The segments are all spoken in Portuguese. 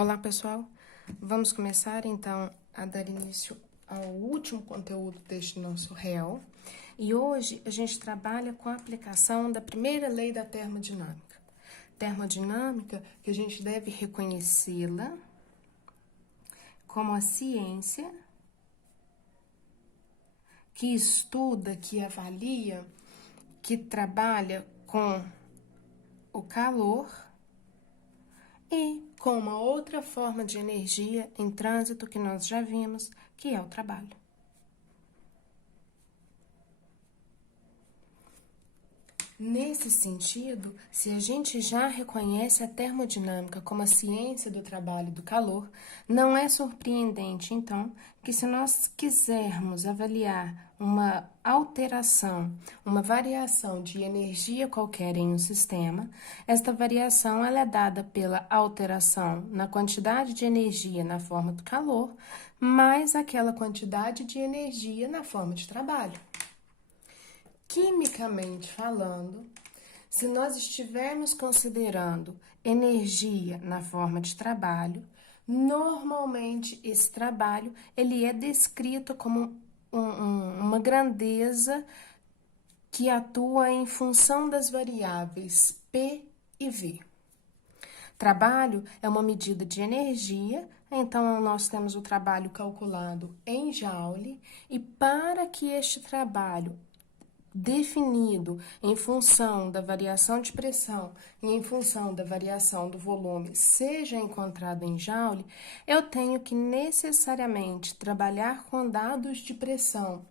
Olá, pessoal. Vamos começar, então, a dar início ao último conteúdo deste nosso réu. E hoje a gente trabalha com a aplicação da primeira lei da termodinâmica. Termodinâmica que a gente deve reconhecê-la como a ciência que estuda, que avalia, que trabalha com o calor e com uma outra forma de energia em trânsito que nós já vimos, que é o trabalho. Nesse sentido, se a gente já reconhece a termodinâmica como a ciência do trabalho e do calor, não é surpreendente, então, que se nós quisermos avaliar uma alteração, uma variação de energia qualquer em um sistema, esta variação ela é dada pela alteração na quantidade de energia na forma do calor, mais aquela quantidade de energia na forma de trabalho. Quimicamente falando, se nós estivermos considerando energia na forma de trabalho, normalmente esse trabalho ele é descrito como uma grandeza que atua em função das variáveis P e V. Trabalho é uma medida de energia, então nós temos o trabalho calculado em joule, e para que este trabalho definido em função da variação de pressão e em função da variação do volume seja encontrado em joule, eu tenho que necessariamente trabalhar com dados de pressão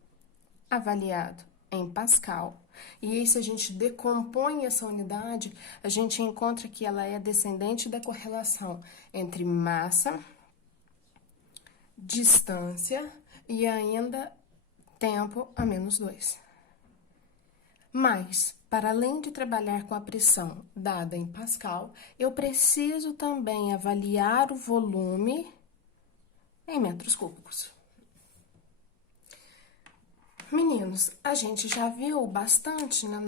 avaliado em Pascal. E aí, se a gente decompõe essa unidade, a gente encontra que ela é descendente da correlação entre massa, distância e ainda tempo a menos 2. Mas, para além de trabalhar com a pressão dada em Pascal, eu preciso também avaliar o volume em metros cúbicos. Meninos, a gente já viu bastante no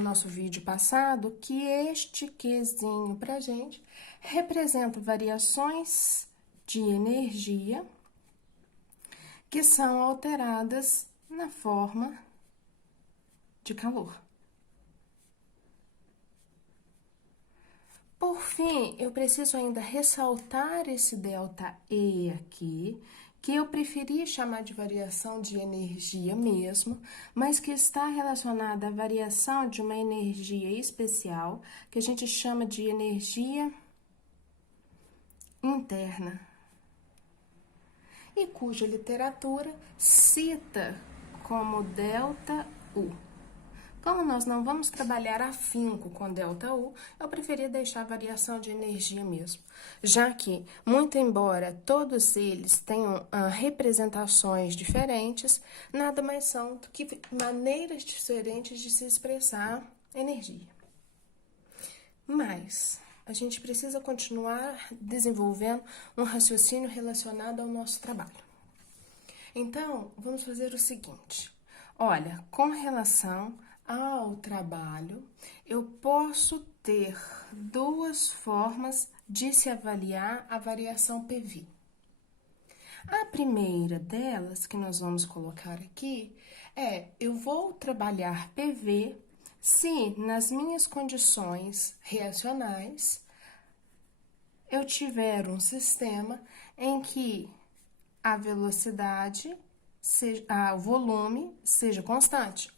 nosso vídeo passado que este Qzinho pra gente representa variações de energia que são alteradas na forma de calor. Por fim, eu preciso ainda ressaltar esse ΔE aqui, que eu preferi chamar de variação de energia mesmo, mas que está relacionada à variação de uma energia especial, que a gente chama de energia interna, e cuja literatura cita como ΔU. Como nós não vamos trabalhar afinco com ΔU, eu preferia deixar a variação de energia mesmo, já que, muito embora todos eles tenham representações diferentes, nada mais são do que maneiras diferentes de se expressar energia. Mas a gente precisa continuar desenvolvendo um raciocínio relacionado ao nosso trabalho. Então, vamos fazer o seguinte. Olha, com relação ao trabalho, eu posso ter duas formas de se avaliar a variação PV. A primeira delas, que nós vamos colocar aqui, eu vou trabalhar PV se nas minhas condições reacionais eu tiver um sistema em que a velocidade, o volume seja constante.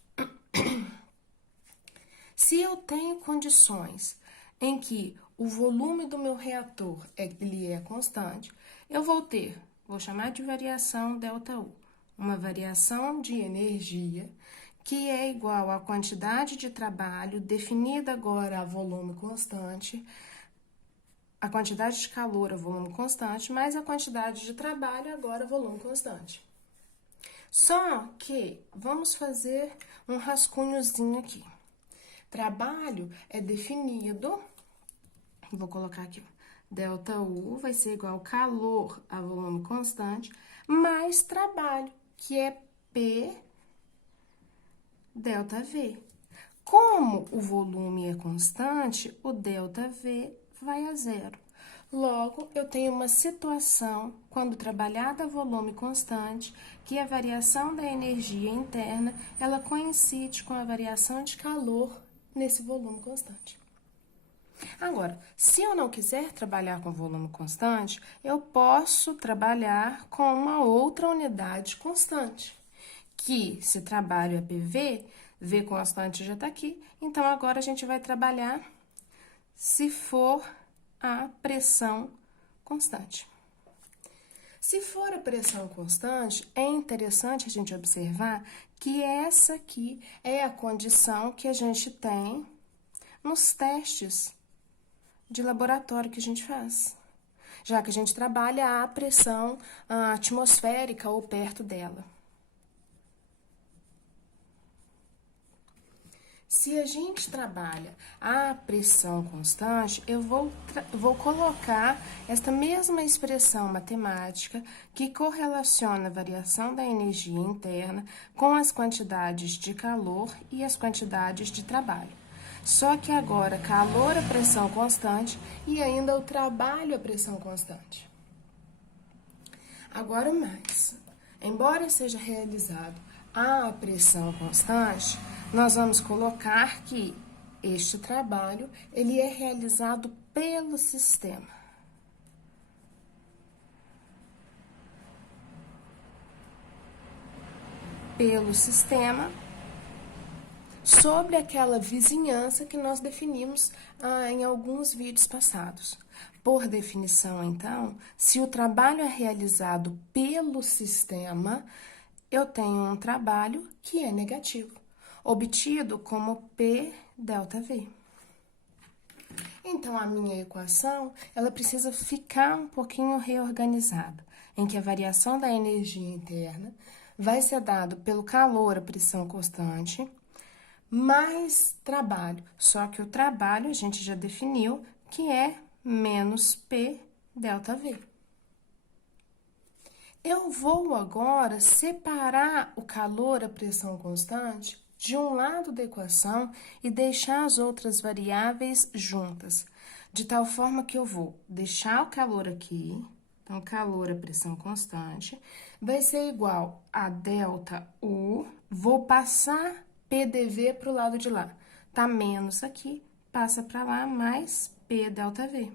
Se eu tenho condições em que o volume do meu reator ele é constante, eu vou chamar de variação ΔU, uma variação de energia que é igual à quantidade de trabalho definida agora a volume constante, a quantidade de calor a volume constante, mais a quantidade de trabalho agora a volume constante. Só que vamos fazer um rascunhozinho aqui. Trabalho é definido, vou colocar aqui, ΔU vai ser igual ao calor a volume constante, mais trabalho, que é P ΔV. Como o volume é constante, o ΔV vai a zero. Logo, eu tenho uma situação, quando trabalhada a volume constante, que a variação da energia interna, ela coincide com a variação de calor nesse volume constante. Agora, se eu não quiser trabalhar com volume constante, eu posso trabalhar com uma outra unidade constante, que se trabalho é PV, V constante já está aqui, então agora a gente vai trabalhar se for a pressão constante. Se for a pressão constante, é interessante a gente observar que essa aqui é a condição que a gente tem nos testes de laboratório que a gente faz, já que a gente trabalha a pressão atmosférica ou perto dela. Se a gente trabalha a pressão constante, eu vou colocar esta mesma expressão matemática que correlaciona a variação da energia interna com as quantidades de calor e as quantidades de trabalho. Só que agora calor a pressão constante e ainda o trabalho a pressão constante. Agora mais, embora seja realizado a pressão constante, nós vamos colocar que este trabalho ele é realizado pelo sistema. Pelo sistema sobre aquela vizinhança que nós definimos em alguns vídeos passados. Por definição, então, se o trabalho é realizado pelo sistema, eu tenho um trabalho que é negativo, obtido como P ΔV. Então, a minha equação, ela precisa ficar um pouquinho reorganizada, em que a variação da energia interna vai ser dado pelo calor a pressão constante, mais trabalho, só que o trabalho a gente já definiu que é menos P ΔV. Eu vou agora separar o calor a pressão constante de um lado da equação e deixar as outras variáveis juntas, de tal forma que eu vou deixar o calor aqui, então calor a pressão constante, vai ser igual a ΔU, vou passar PDV para o lado de lá. Tá menos aqui, passa para lá, mais P ΔV.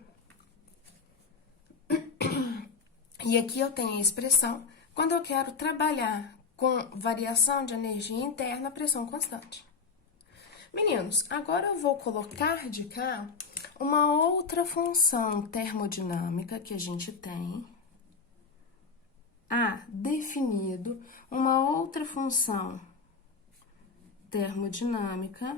E aqui eu tenho a expressão quando eu quero trabalhar com variação de energia interna a pressão constante. Meninos, agora eu vou colocar de cá uma outra função termodinâmica que a gente tem. Definido uma outra função termodinâmica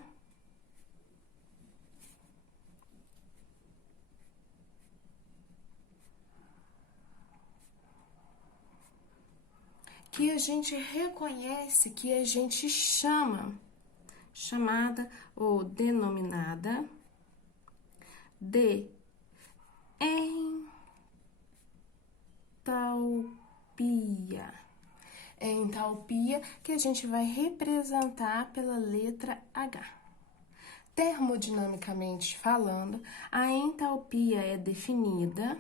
que a gente reconhece, que a gente chamada ou denominada de entalpia. É entalpia que a gente vai representar pela letra H. Termodinamicamente falando, a entalpia é definida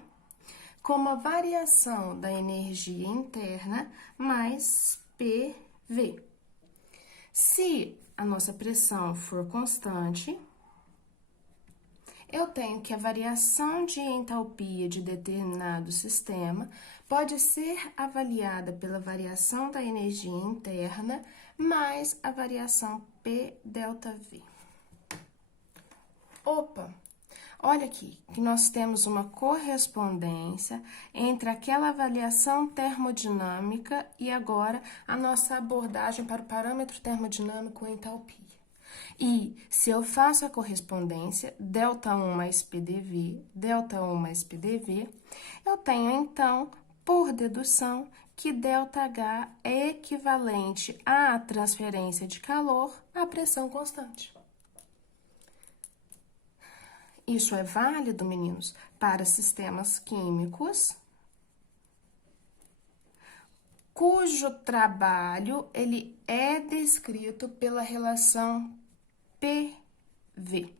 como a variação da energia interna mais PV. Se a nossa pressão for constante, eu tenho que a variação de entalpia de determinado sistema pode ser avaliada pela variação da energia interna mais a variação P ΔV. Opa! Olha aqui, que nós temos uma correspondência entre aquela avaliação termodinâmica e agora a nossa abordagem para o parâmetro termodinâmico entalpia. E se eu faço a correspondência, ΔU mais PDV, ΔU mais PDV, eu tenho então, por dedução, que ΔH é equivalente à transferência de calor à pressão constante. Isso é válido, meninos, para sistemas químicos cujo trabalho ele é descrito pela relação PV.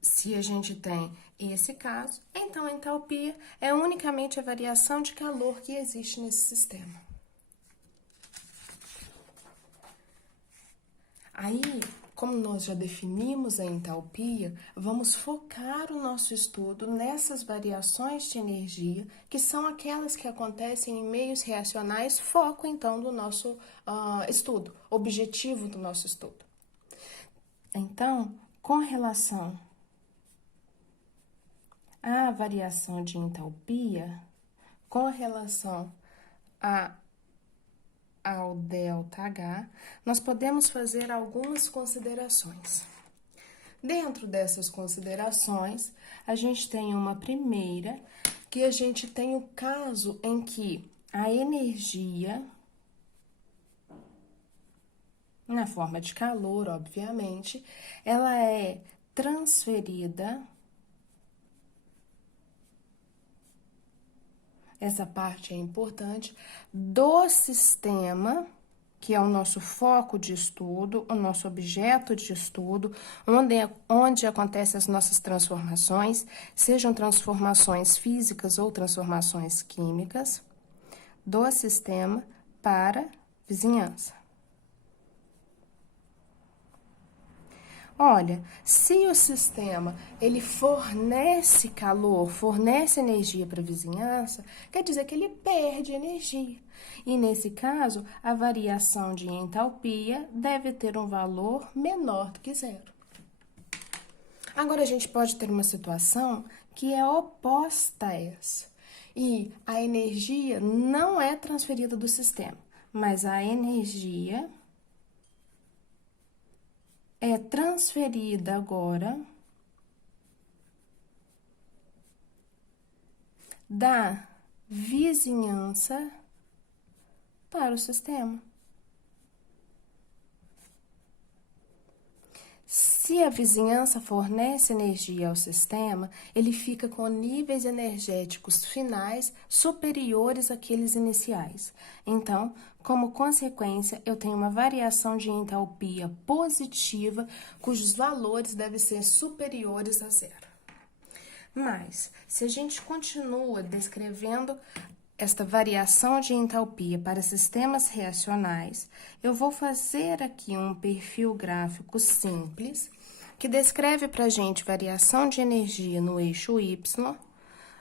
Se a gente tem esse caso, então a entalpia é unicamente a variação de calor que existe nesse sistema. Aí, como nós já definimos a entalpia, vamos focar o nosso estudo nessas variações de energia, que são aquelas que acontecem em meios reacionais, foco então do nosso estudo, objetivo do nosso estudo. Então, com relação à variação de entalpia, com relação ao ΔH, nós podemos fazer algumas considerações. Dentro dessas considerações, a gente tem uma primeira, que a gente tem o caso em que a energia, na forma de calor, obviamente, ela é transferida, essa parte é importante, do sistema, que é o nosso foco de estudo, o nosso objeto de estudo, onde acontecem as nossas transformações, sejam transformações físicas ou transformações químicas, do sistema para vizinhança. Olha, se o sistema ele fornece calor, fornece energia para a vizinhança, quer dizer que ele perde energia. E nesse caso, a variação de entalpia deve ter um valor menor do que zero. Agora, a gente pode ter uma situação que é oposta a essa. E a energia não é transferida do sistema, mas a energia é transferida agora da vizinhança para o sistema. Se a vizinhança fornece energia ao sistema, ele fica com níveis energéticos finais superiores àqueles iniciais. Então, como consequência, eu tenho uma variação de entalpia positiva, cujos valores devem ser superiores a zero. Mas, se a gente continua descrevendo esta variação de entalpia para sistemas reacionais, eu vou fazer aqui um perfil gráfico simples que descreve para a gente variação de energia no eixo Y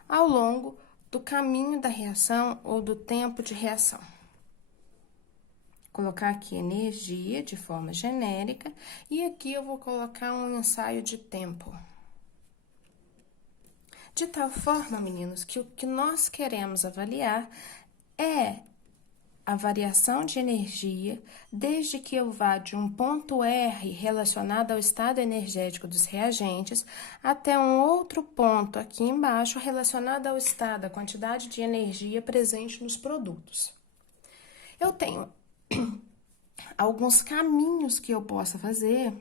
ao longo do caminho da reação ou do tempo de reação. Colocar aqui energia de forma genérica e aqui eu vou colocar um ensaio de tempo. De tal forma, meninos, que o que nós queremos avaliar é a variação de energia desde que eu vá de um ponto R relacionado ao estado energético dos reagentes até um outro ponto aqui embaixo relacionado ao estado, a quantidade de energia presente nos produtos. Eu tenho alguns caminhos que eu possa fazer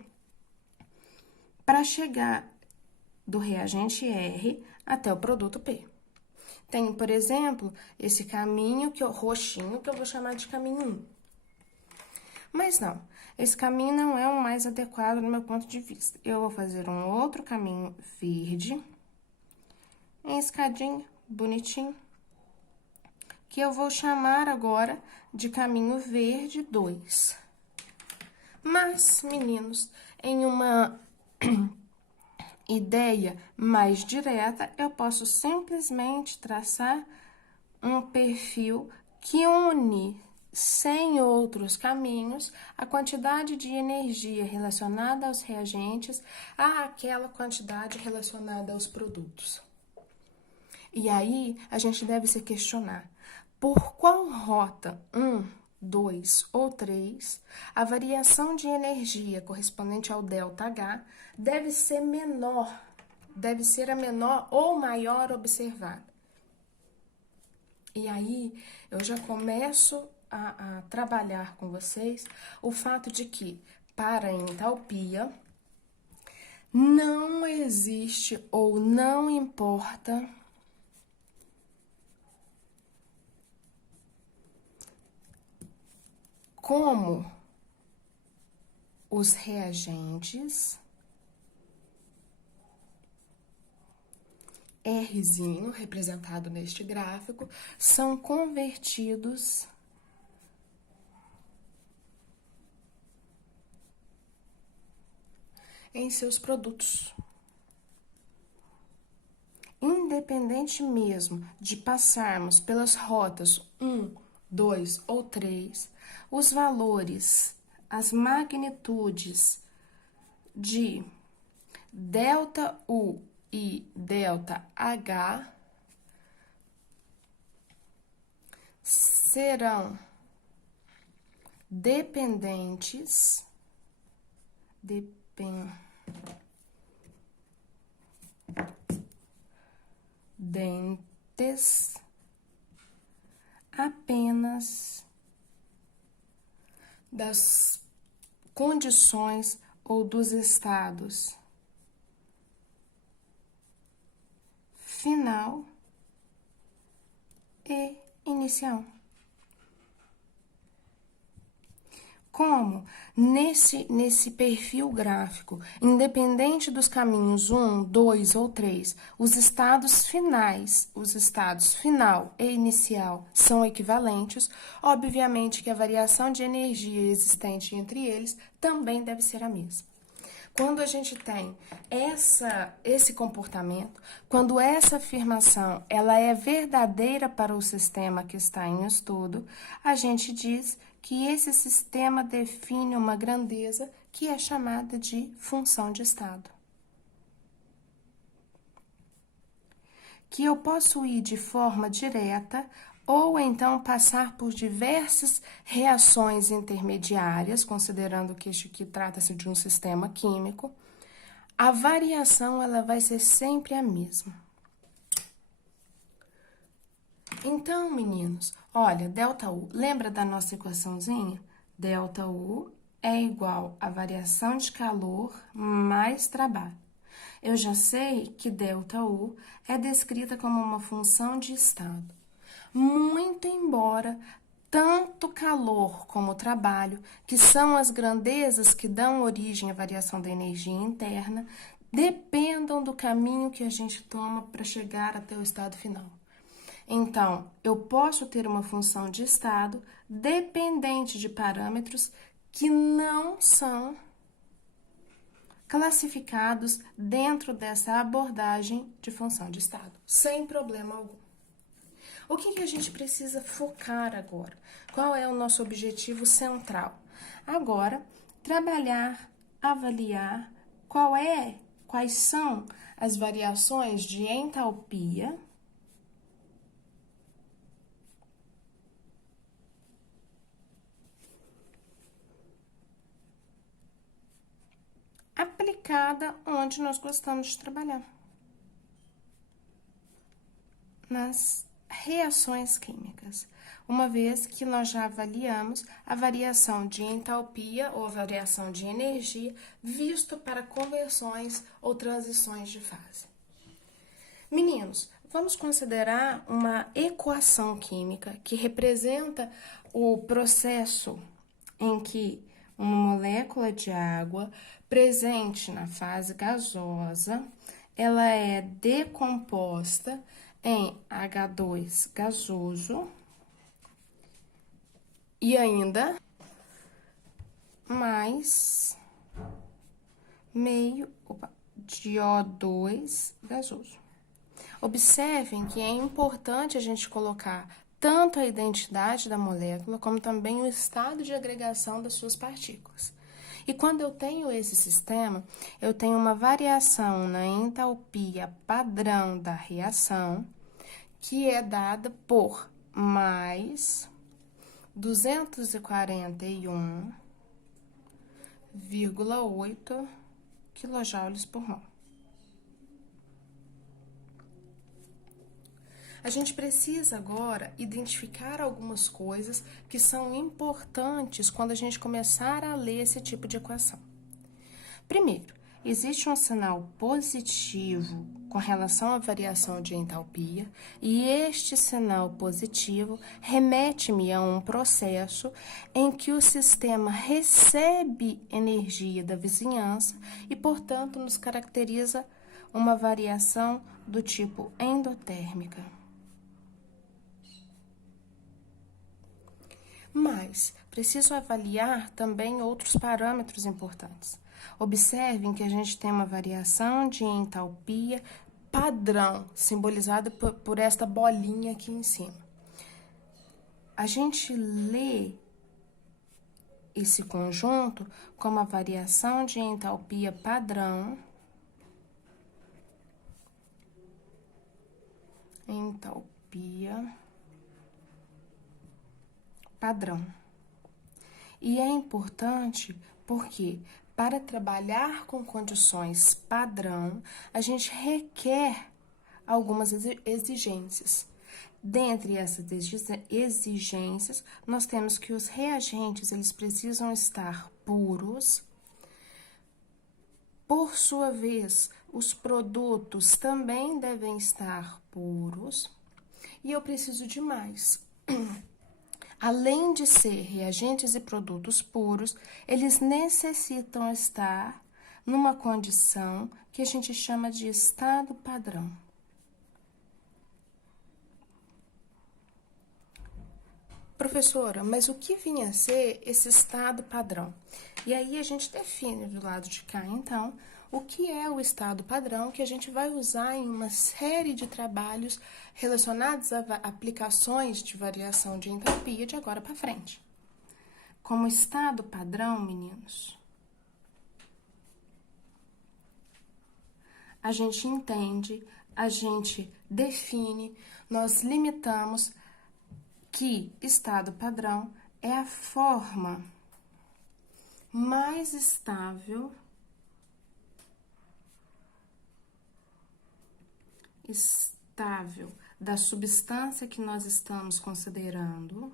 para chegar do reagente R até o produto P. Tenho, por exemplo, esse caminho que é o roxinho, que eu vou chamar de caminho 1. Mas não, esse caminho não é o mais adequado no meu ponto de vista. Eu vou fazer um outro caminho verde, em escadinha, bonitinho, que eu vou chamar agora de caminho verde 2. Mas, meninos, em uma ideia mais direta, eu posso simplesmente traçar um perfil que une, sem outros caminhos, a quantidade de energia relacionada aos reagentes àquela quantidade relacionada aos produtos. E aí, a gente deve se questionar, por qual rota 1, 2 ou 3, a variação de energia correspondente ao ΔH deve ser menor, deve ser a menor ou maior observada. E aí, eu já começo a trabalhar com vocês o fato de que, para a entalpia, não existe ou não importa como os reagentes Rzinho, representado neste gráfico, são convertidos em seus produtos. Independente mesmo de passarmos pelas rotas 1, 2 ou 3, os valores, as magnitudes de ΔU e ΔH serão dependentes apenas das condições ou dos estados final e inicial. Como nesse perfil gráfico, independente dos caminhos 1, 2 ou 3, os estados final e inicial são equivalentes, obviamente que a variação de energia existente entre eles também deve ser a mesma. Quando a gente tem esse comportamento, quando essa afirmação ela é verdadeira para o sistema que está em estudo, a gente diz que esse sistema define uma grandeza que é chamada de função de estado. Que eu posso ir de forma direta ou então passar por diversas reações intermediárias, considerando que este aqui trata-se de um sistema químico, a variação ela vai ser sempre a mesma. Então, meninos, olha, ΔU, lembra da nossa equaçãozinha? ΔU é igual a variação de calor mais trabalho. Eu já sei que ΔU é descrita como uma função de estado. Muito embora tanto calor como trabalho, que são as grandezas que dão origem à variação da energia interna, dependam do caminho que a gente toma para chegar até o estado final. Então, eu posso ter uma função de estado dependente de parâmetros que não são classificados dentro dessa abordagem de função de estado, sem problema algum. O que a gente precisa focar agora? Qual é o nosso objetivo central? Agora, trabalhar, avaliar quais são as variações de entalpia aplicada onde nós gostamos de trabalhar. Nas reações químicas, uma vez que nós já avaliamos a variação de entalpia ou variação de energia visto para conversões ou transições de fase. Meninos, vamos considerar uma equação química que representa o processo em que uma molécula de água presente na fase gasosa, ela é decomposta em H2 gasoso e ainda mais meio de O2 gasoso. Observem que é importante a gente colocar tanto a identidade da molécula como também o estado de agregação das suas partículas. E quando eu tenho esse sistema, eu tenho uma variação na entalpia padrão da reação, que é dada por mais 241,8 kJ por mol. A gente precisa agora identificar algumas coisas que são importantes quando a gente começar a ler esse tipo de equação. Primeiro, existe um sinal positivo com relação à variação de entalpia e este sinal positivo remete-me a um processo em que o sistema recebe energia da vizinhança e, portanto, nos caracteriza uma variação do tipo endotérmica. Mas preciso avaliar também outros parâmetros importantes. Observem que a gente tem uma variação de entalpia padrão, simbolizada por esta bolinha aqui em cima. A gente lê esse conjunto como a variação de entalpia padrão, padrão. E é importante porque, para trabalhar com condições padrão, a gente requer algumas exigências. Dentre essas exigências, nós temos que os reagentes, eles precisam estar puros. Por sua vez, os produtos também devem estar puros. E eu preciso de mais. Além de ser reagentes e produtos puros, eles necessitam estar numa condição que a gente chama de estado padrão. Professora, mas o que vinha a ser esse estado padrão? E aí a gente define do lado de cá, então, o que é o estado padrão que a gente vai usar em uma série de trabalhos relacionados a aplicações de variação de entalpia de agora para frente. Como estado padrão, meninos, a gente entende, a gente define, nós limitamos que estado padrão é a forma mais estável da substância que nós estamos considerando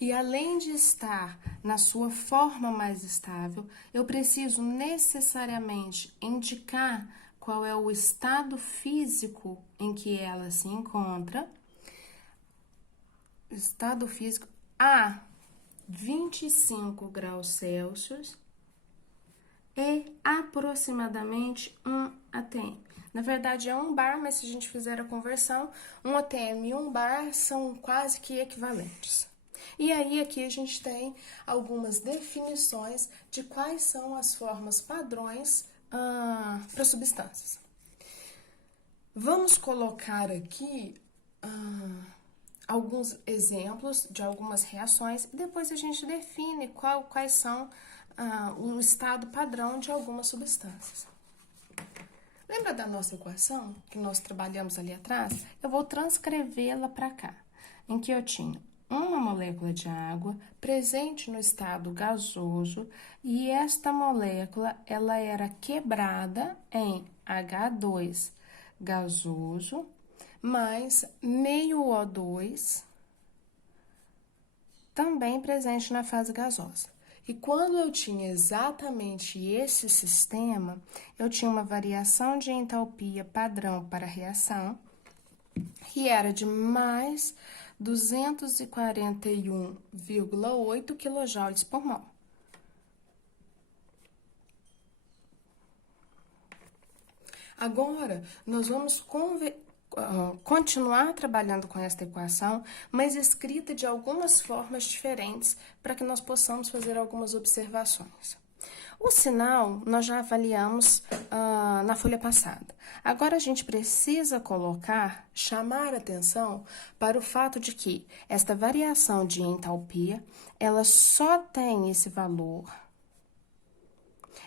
e, além de estar na sua forma mais estável, eu preciso necessariamente indicar qual é o estado físico em que ela se encontra. Estado físico a 25 graus Celsius e aproximadamente 1 atm. Na verdade, é 1 bar, mas se a gente fizer a conversão, 1 atm e 1 bar são quase que equivalentes. E aí, aqui a gente tem algumas definições de quais são as formas padrões para substâncias. Vamos colocar aqui alguns exemplos de algumas reações e depois a gente define quais são o estado padrão de algumas substâncias. Lembra da nossa equação que nós trabalhamos ali atrás? Eu vou transcrevê-la para cá, em que eu tinha uma molécula de água presente no estado gasoso e esta molécula ela era quebrada em H2 gasoso mais meio O2 também presente na fase gasosa. E quando eu tinha exatamente esse sistema, eu tinha uma variação de entalpia padrão para a reação, que era de mais 241,8 kJ por mol. Agora, nós vamos continuar trabalhando com esta equação, mas escrita de algumas formas diferentes para que nós possamos fazer algumas observações. O sinal nós já avaliamos na folha passada. Agora a gente precisa chamar atenção para o fato de que esta variação de entalpia, ela só tem esse valor,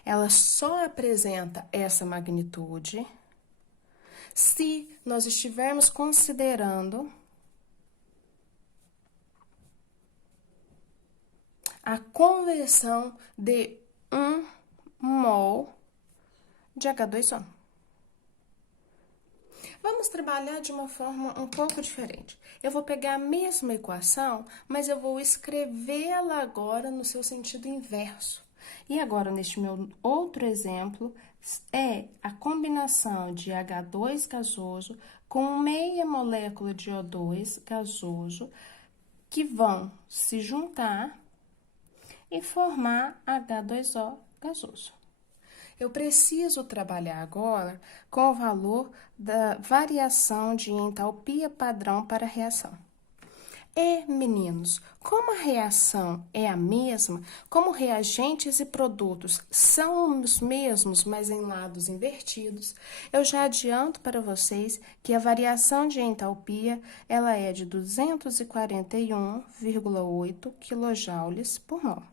ela só apresenta essa magnitude se nós estivermos considerando a conversão de 1 mol de H2O. Vamos trabalhar de uma forma um pouco diferente. Eu vou pegar a mesma equação, mas eu vou escrevê-la agora no seu sentido inverso. E agora, neste meu outro exemplo, é a combinação de H2 gasoso com meia molécula de O2 gasoso que vão se juntar e formar H2O gasoso. Eu preciso trabalhar agora com o valor da variação de entalpia padrão para a reação. E, meninos, como a reação é a mesma, como reagentes e produtos são os mesmos, mas em lados invertidos, eu já adianto para vocês que a variação de entalpia ela é de 241,8 kJ por mol.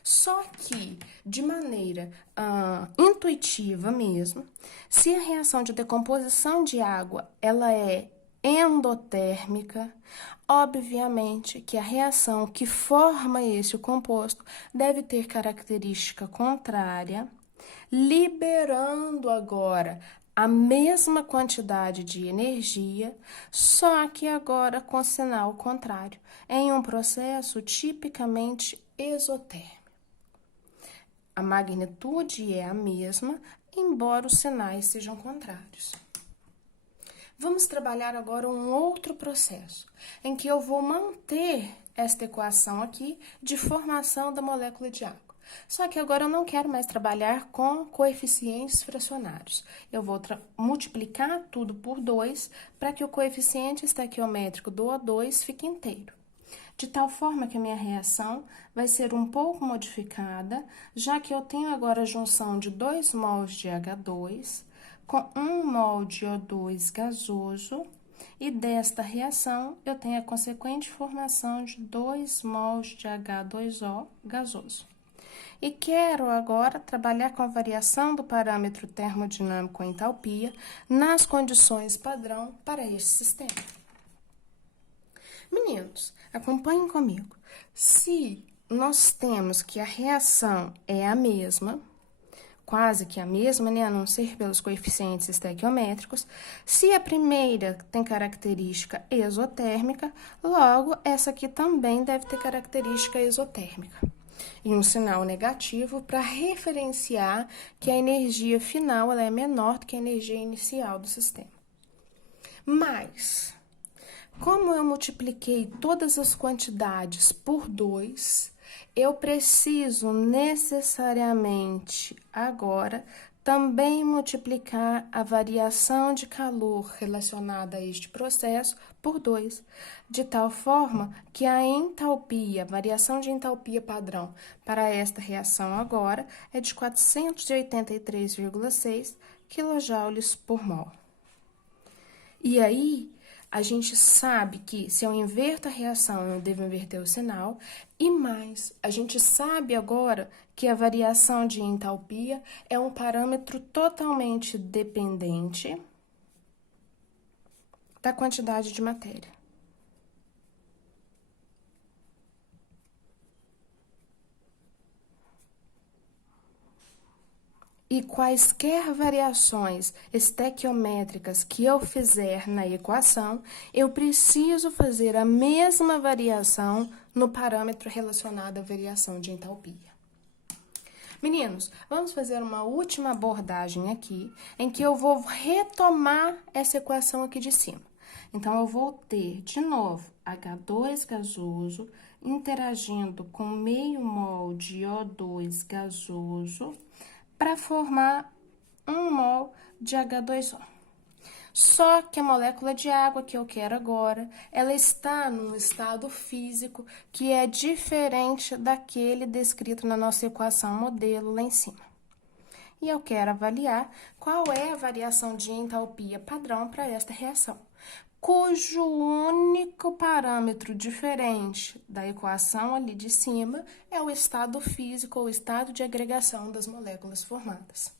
Só que, de maneira intuitiva mesmo, se a reação de decomposição de água ela é endotérmica, obviamente que a reação que forma esse composto deve ter característica contrária, liberando agora a mesma quantidade de energia, só que agora com sinal contrário, em um processo tipicamente exotérmico. A magnitude é a mesma, embora os sinais sejam contrários. Vamos trabalhar agora um outro processo, em que eu vou manter esta equação aqui de formação da molécula de água. Só que agora eu não quero mais trabalhar com coeficientes fracionários. Eu vou multiplicar tudo por 2 para que o coeficiente estequiométrico do O2 fique inteiro. De tal forma que a minha reação vai ser um pouco modificada, já que eu tenho agora a junção de 2 mols de H2 com 1 mol de O2 gasoso, e desta reação eu tenho a consequente formação de 2 mols de H2O gasoso. E quero agora trabalhar com a variação do parâmetro termodinâmico entalpia nas condições padrão para este sistema. Meninos, acompanhem comigo. Se nós temos que a reação é a mesma, quase que a mesma, né, a não ser pelos coeficientes estequiométricos, se a primeira tem característica exotérmica, logo essa aqui também deve ter característica exotérmica. E um sinal negativo para referenciar que a energia final ela é menor do que a energia inicial do sistema. Mas, como eu multipliquei todas as quantidades por 2, eu preciso necessariamente agora também multiplicar a variação de calor relacionada a este processo por 2, de tal forma que a entalpia, variação de entalpia padrão para esta reação agora é de 483,6 kJ por mol. E aí, a gente sabe que se eu inverto a reação, eu devo inverter o sinal. E mais, a gente sabe agora que a variação de entalpia é um parâmetro totalmente dependente da quantidade de matéria. E quaisquer variações estequiométricas que eu fizer na equação, eu preciso fazer a mesma variação no parâmetro relacionado à variação de entalpia. Meninos, vamos fazer uma última abordagem aqui, em que eu vou retomar essa equação aqui de cima. Então, eu vou ter, de novo, H2 gasoso interagindo com meio mol de O2 gasoso, para formar 1 mol de H2O. Só que a molécula de água que eu quero agora, ela está num estado físico que é diferente daquele descrito na nossa equação modelo lá em cima. E eu quero avaliar qual é a variação de entalpia padrão para esta reação, cujo único parâmetro diferente da equação ali de cima é o estado físico ou estado de agregação das moléculas formadas.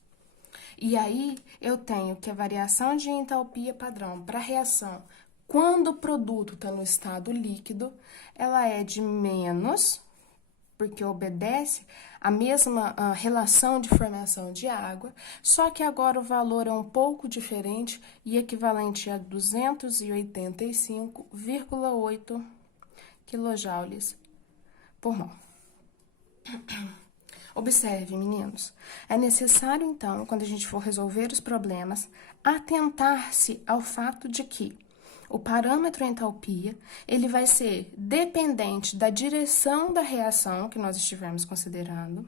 E aí, eu tenho que a variação de entalpia padrão para a reação, quando o produto está no estado líquido, ela é de menos, porque obedece a mesma relação de formação de água, só que agora o valor é um pouco diferente e equivalente a 285,8 kJ por mol. Observe, meninos, é necessário, então, quando a gente for resolver os problemas, atentar-se ao fato de que o parâmetro entalpia, ele vai ser dependente da direção da reação que nós estivermos considerando,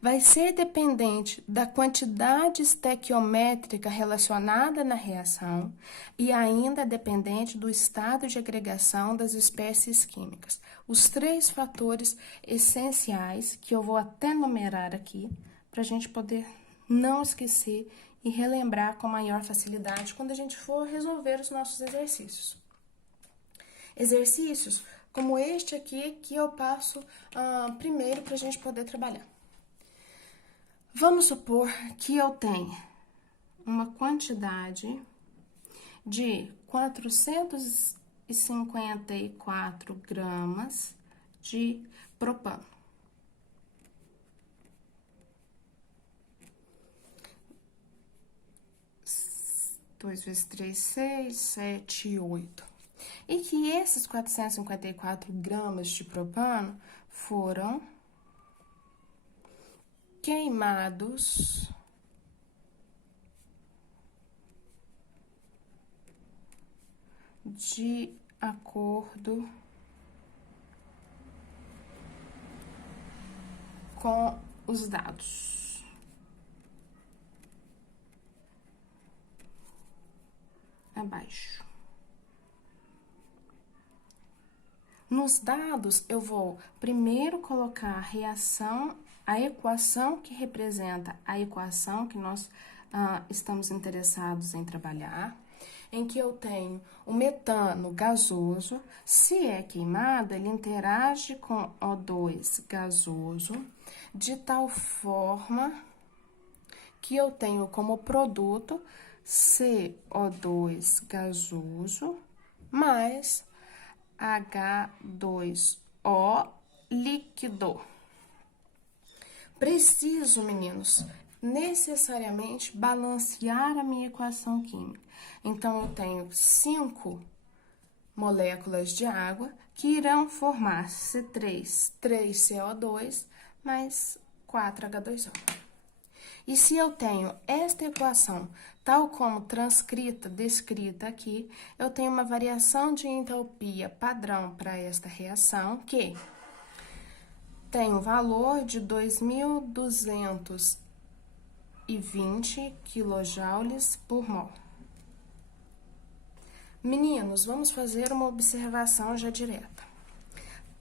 vai ser dependente da quantidade estequiométrica relacionada na reação e ainda dependente do estado de agregação das espécies químicas. Os 3 fatores essenciais, que eu vou até numerar aqui, para a gente poder não esquecer e relembrar com maior facilidade quando a gente for resolver os nossos exercícios. Exercícios como este aqui que eu passo primeiro para a gente poder trabalhar. Vamos supor que eu tenha uma quantidade de 454 gramas de propano. 2 vezes 3, 6, 7, 8. E que esses 454 gramas de propano foram queimados de acordo com os dados. Abaixo. Nos dados, eu vou primeiro colocar a reação, a equação que representa a equação que nós estamos interessados em trabalhar, em que eu tenho o metano gasoso. Se é queimado, ele interage com O2 gasoso, de tal forma que eu tenho como produto CO2 gasoso mais H2O líquido. Preciso, meninos, necessariamente balancear a minha equação química. Então, eu tenho 5 moléculas de água que irão formar C3, 3CO2 mais 4H2O. E se eu tenho esta equação tal como descrita aqui, eu tenho uma variação de entalpia padrão para esta reação, que tem um valor de 2.220 kJ por mol. Meninos, vamos fazer uma observação já direta.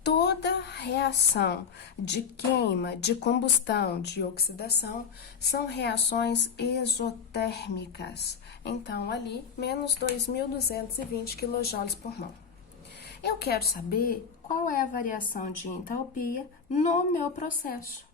Toda reação de queima, de combustão, de oxidação, são reações exotérmicas. Então, ali, menos 2.220 kJ por mol. Eu quero saber qual é a variação de entalpia no meu processo.